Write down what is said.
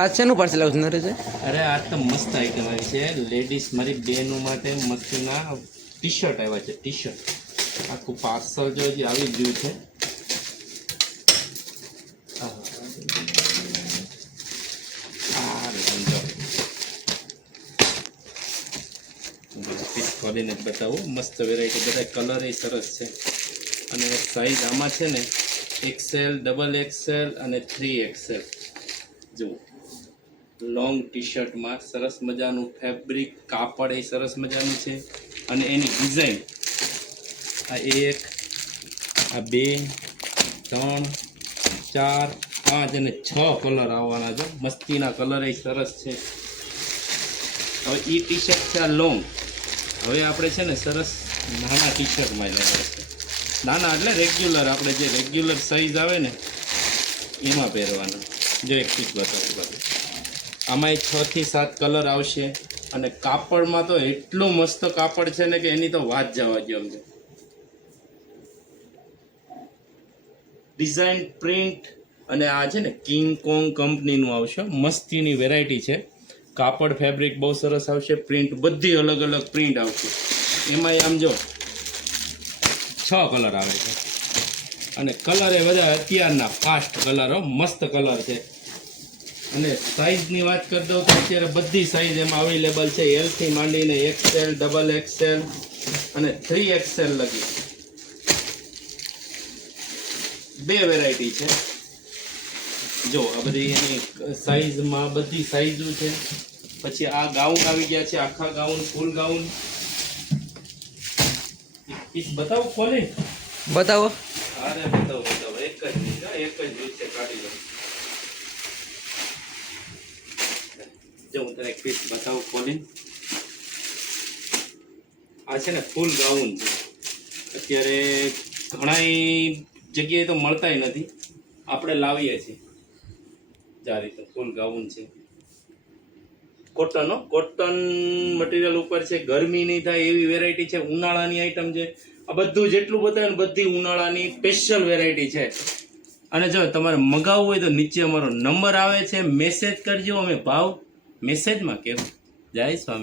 આ શેનું પાર્સલ આવ્યું છે નરેશ? અરે આ તો મસ્ત આઈટમ આવી છે લેડીઝ, મારી બેનો માટે મસ્તીના ટી શર્ટ આવ્યા છે. ટી શર્ટ આખું પાર્સલ જો હજી આવી ગયું છે. પીસ ખોલીને બતાવું. મસ્ત વેરાયટી, બધા કલર એ સરસ છે. અને સાઈઝ આમાં છે ને XL, XXL અને 3XL. જુઓ, લોંગ ટી શર્ટમાં સરસ મજાનું ફેબ્રિક, કાપડ એ સરસ મજાનું છે. અને એની ડિઝાઇન આ 1, આ 2, 3, 4, 5 અને 6 કલર આવવાના છે. મસ્તીના કલર એ સરસ છે. હવે એ ટી શર્ટ છે આ લોંગ. હવે આપણે છે ને સરસ નાના ટી શર્ટમાં લેવા છે. નાના એટલે રેગ્યુલર, આપણે જે રેગ્યુલર સાઈઝ આવે ને એમાં પહેરવાના. જો એક પીસ બતાવું બધું. આમાં 6 થી 7 કલર આવશે. અને કાપડમાં તો એટલું મસ્ત કાપડ છે ને કે એની તો વાત જવા દો. અમને ડિઝાઇન, પ્રિન્ટ અને આ છે ને કિંગ કોંગ કંપનીનું આવશે. મસ્તીની વેરાયટી છે. કાપડ ફેબ્રિક બહુ સરસ આવશે. પ્રિન્ટ બધી અલગ અલગ પ્રિન્ટ આવશે. એમાં આમ જો 6 કલર આવે છે. અને કલર એ બધા અત્યારના ફાસ્ટ કલરો, મસ્ત કલર છે. અને સાઈઝની વાત કરી દઉં તો અત્યારે બધી સાઈઝ એમાં અવેલેબલ છે. L થી માંડીને XL, XXL અને 3XL લગી 2 વેરાયટી છે. જો આ બધી એની સાઈઝમાં બધી સાઈઝો છે. પછી આ ગાઉન આવી ગયા છે, આખા ગાઉન, ફૂલ ગાઉન. પીસ બતાવો ખોલી? બતાવો. અરે બતાવો. એક જ પીસ છે, કાઢી લો. જો હું તને એક પીસ બતાવું ખોલી. આ છે ને ફૂલ ગાઉન છે. અત્યારે ઘણા જગ્યાએ તો મળતાય નથી, આપણે લાવીએ છીએ. આ રીતે ફૂલ ગાઉન છે. કોટન મટીરિયલ ઉપર છે. ગરમી નહીં થાય એવી વેરાયટી છે. ઉનાળાની આઈટમ છે. આ બધું જેટલું બતાવે ને બધી ઉનાળાની સ્પેશિયલ વેરાયટી છે. અને જો તમારે મગાવવું હોય તો નીચે અમારો નંબર આવે છે, મેસેજ કરજો. અમે ભાવ મેસેજમાં કહેવું. જય સ્વામી.